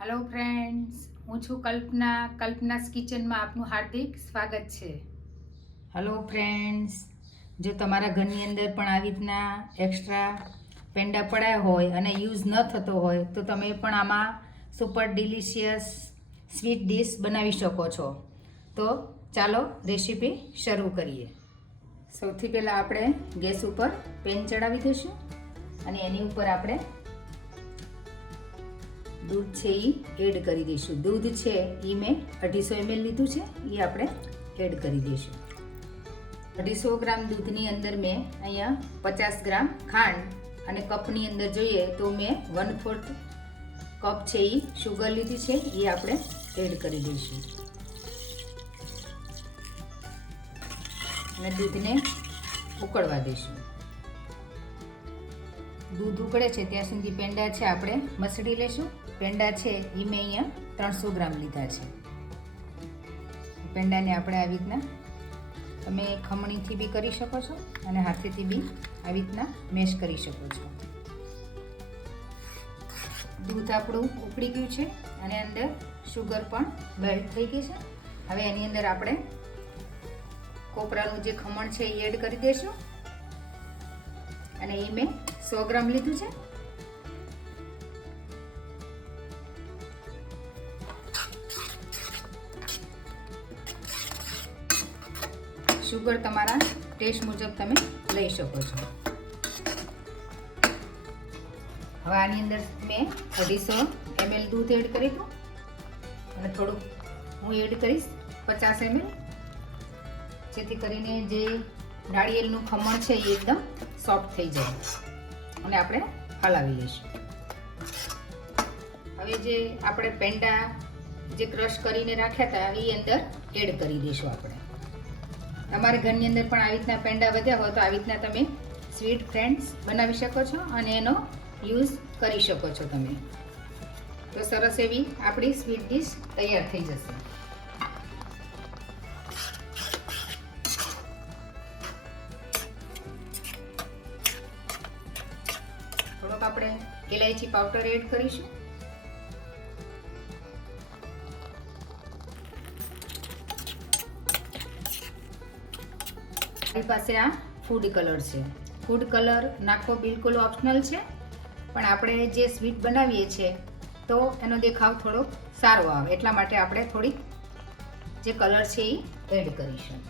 Hello friends, હું છું કલ્પનાસ કિચનમાં આપનું હાર્દિક સ્વાગત છે. હેલો ફ્રેન્ડ્સ, જો તમારા ઘરની અંદર પણ આવી રીતના એક્સ્ટ્રા પેંડા પડ્યા હોય અને યુઝ ન થતો હોય તો તમે પણ આમાં સુપર ડિલિશિયસ સ્વીટ ડીશ બનાવી શકો છો. તો ચાલો રેસીપી શરૂ કરીએ. સૌથી પહેલાં આપણે ગેસ ઉપર પેન ચડાવી દઈશું અને એની ઉપર આપણે દૂધ છે એ એડ કરી દઈશું. દૂધ છે એ મેં 250 ml લીધું છે, એ આપણે એડ કરી દઈશું. 250 ગ્રામ દૂધની અંદર મેં અહીંયા 50 ગ્રામ ખાંડ અને કપની અંદર જોઈએ તો મેં 1/4 કપ છે એ શુગર લીધી છે, એ આપણે એડ કરી દઈશું. અને દૂધને ઉકળવા દઈશું. દૂધ ઉકળે છે ત્યાં સુધી પેંડા છે આપણે મસળી લેશું. પેંડા છે એ મેં અહીંયા 300 ગ્રામ લીધા છે. પેંડાને આપણે આવી રીતના તમે ખમણીથી બી કરી શકો છો અને હાથેથી બી આવી રીતના મેશ કરી શકો છો. દૂધ આપણું ઉકળી ગયું છે અને અંદર શુગર પણ મેલ્ટ થઈ ગઈ છે. હવે એની અંદર આપણે કોપરાનું જે ખમણ છે એ એડ કરી દઈશું અને એ મેં 100 ગ્રામ લીધું છે. શુગર તમારા ટેસ્ટ મુજબ તમે લઈ શકો છો. હવે આની અંદર મેં 250 ml દૂધ એડ કરી દઉં અને થોડુંક હું એડ કરીશ 50 ml, જેથી કરીને જે નાળિયેરનું ખમણ છે એ એકદમ સોફ્ટ થઈ જાય અને આપણે હલાવી લઈશું. હવે જે આપણે પેંડા જે ક્રશ કરીને રાખ્યા હતા એ અંદર એડ કરી દઈશું. આપણે તમારા ઘરની અંદર પણ આવી રીતના પેંડા વધ્યા હોય તો આવી રીતના તમે સ્વીટ ફ્રેન્ડ્સ બનાવી શકો છો અને એનો યુઝ કરી શકો છો તમે. તો સરસ એવી આપણી સ્વીટ ડીશ તૈયાર થઈ જશે. થોડોક આપણે ઇલાયચી પાવડર એડ કરીશું. મારી પાસે આ ફૂડ કલર છે. ફૂડ કલર નાખવો બિલકુલ ઓપ્શનલ છે, પણ આપણે જે સ્વીટ બનાવીએ છીએ તો એનો દેખાવ થોડો સારો આવે એટલા માટે આપણે થોડીક જે કલર છે એ એડ કરીશું.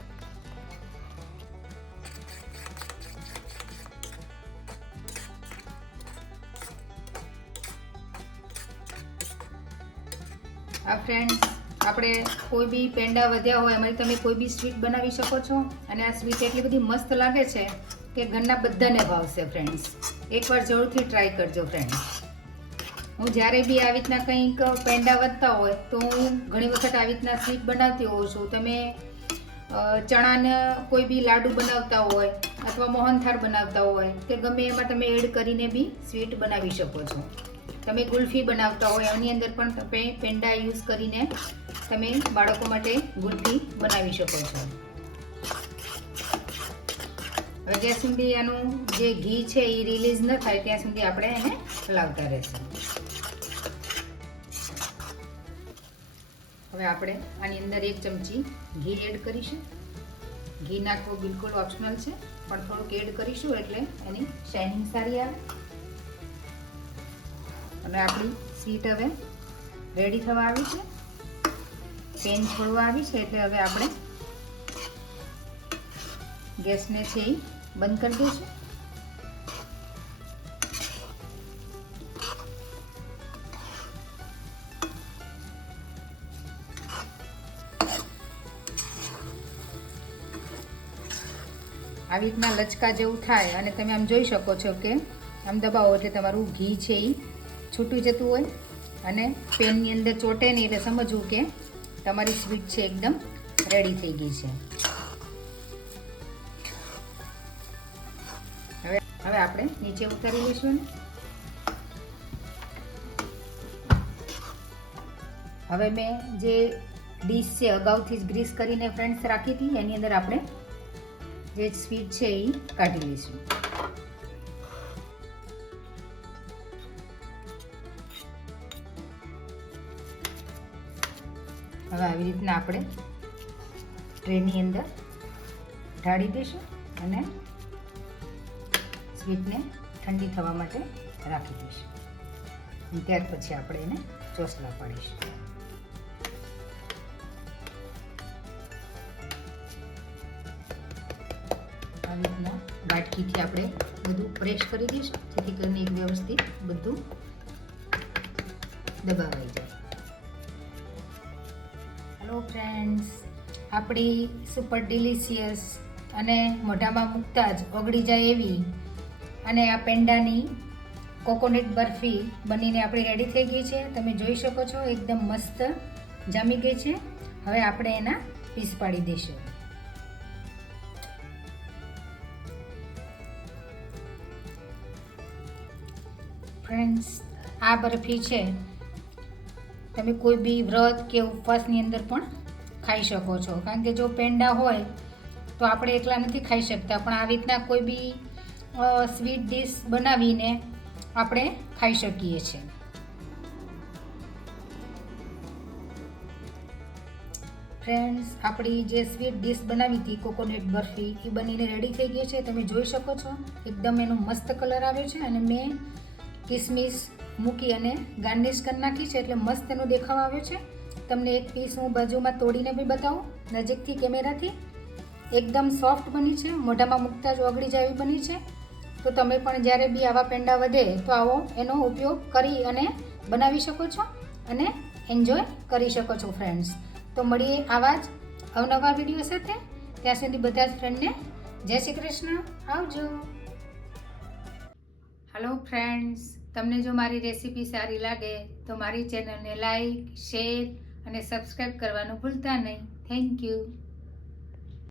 આ ફ્રેન્ડ્સ, આપણે કોઈ બી પેંડા વધ્યા હોય એમાંથી તમે કોઈ બી સ્વીટ બનાવી શકો છો અને આ સ્વીટ એટલી બધી મસ્ત લાગે છે કે ઘરના બધાને ભાવશે. ફ્રેન્ડ્સ, એકવાર જરૂરથી ટ્રાય કરજો. ફ્રેન્ડ્સ, હું જ્યારે બી આવી રીતના કંઈક પેંડા વધતા હોય તો હું ઘણી વખત આવી રીતના સ્વીટ બનાવતી હોઉં છું. તમે ચણાને કોઈ બી લાડુ બનાવતા હોય અથવા મોહનથાળ બનાવતા હોય કે ગમે એમાં તમે એડ કરીને બી સ્વીટ બનાવી શકો છો. તમે ગુલ્ફી બનાવતા હોય એની અંદર પણ તમે પેંડા યુઝ કરીને તમે બાળકો માટે ગુલ્ફી બનાવી શકો છો. હવે જ્યાં સુધી એનું જે ઘી છે એ રિલીઝ ન થાય ત્યાં સુધી આપણે એને હલાવતા રહેશું. હવે આપણે આની અંદર 1 ચમચી ઘી એડ કરીશું. ઘી નાખવું બિલકુલ ઓપ્શનલ છે, પણ થોડુંક એડ કરીશું એટલે એની શાઇનિંગ સારી આવે. અને આપણી સ્વીટ હવે રેડી થવા આવી છે. પેન છોડવા આવી છે એટલે હવે આપણે ગેસને છે એ બંધ કરી દઈશું. આવી રીતના લચકા જેવું થાય અને તમે આમ જોઈ શકો છો કે આમ દબાવો એટલે તમારું ઘી છે એ છૂટી જતું હોય અને પેનની અંદર ચોટે નહીં એટલે સમજવું કે તમારી સ્વીટ છે એકદમ રેડી થઈ ગઈ છે. હવે આપણે નીચે ઉતારી લઈશું. હવે મેં જે ડીશ છે અગાઉથી જ ગ્રીસ કરીને ફ્રેન્ડ્સ રાખી હતી એની અંદર આપણે જે સ્વીટ છે એ કાઢી લઈશું. હવે આવી રીતના આપણે ટ્રેની અંદર ઢાળી દઈશું અને સ્વીટને ઠંડી થવા માટે રાખી દઈશું. અને ત્યાર પછી આપણે એને ચોસલા પાડીશું. આવી રીતના વાટકીથી આપણે બધું પ્રેસ કરી દઈશું જેથી કરીને એક વ્યવસ્થિત બધું દબાવાઈ જાય. હેલો ફ્રેન્ડ્સ, આપણી સુપર ડિલિશિયસ અને મોઢામાં મૂકતા જ ઓગળી જાય એવી અને આ પેંડાની કોકોનટ બરફી બનીને આપણી રેડી થઈ ગઈ છે. તમે જોઈ શકો છો એકદમ મસ્ત જામી ગઈ છે. હવે આપણે એના પીસ પાડી દઈશું. ફ્રેન્ડ્સ, આ બરફી છે તમે કોઈ બી વ્રત કે ઉપવાસની અંદર પણ ખાઈ શકો છો. કારણ કે જો પેંડા હોય તો આપણે એકલા નથી ખાઈ શકતા, પણ આવી રીતના કોઈ બી સ્વીટ ડીશ બનાવીને આપણે ખાઈ શકીએ છીએ. ફ્રેન્ડ્સ, આપણી જે સ્વીટ ડીશ બનાવી હતી કોકોનટ બરફી એ બનીને રેડી થઈ ગઈ છે. તમે જોઈ શકો છો એકદમ એનો મસ્ત કલર આવ્યો છે અને મેં કિસમિસ મૂકી અને ગાર્નિશ કરી નાખી છે એટલે મસ્ત એનો દેખાવ આવ્યો છે. તમને એક પીસ હું બાજુમાં તોડીને બી બતાવું નજીકથી કેમેરાથી. એકદમ સોફ્ટ બની છે, મોઢામાં મૂકતા જ ઓગળી જાય એવી બની છે. તો તમે પણ જ્યારે બી આવા પેંડા વધે તો આવો એનો ઉપયોગ કરી અને બનાવી શકો છો અને એન્જોય કરી શકો છો. ફ્રેન્ડ્સ, તો મળીએ આવા જ અવનવા વિડીયો સાથે. ત્યાં સુધી બધા જ ફ્રેન્ડને જય શ્રી કૃષ્ણ. આવજો. હેલો ફ્રેન્ડ્સ, તમને જો મારી રેસીપી સારી લાગે તો મારી ચેનલને લાઈક, શેર અને સબસ્ક્રાઈબ કરવાનું ભૂલતા નહીં. Thank you.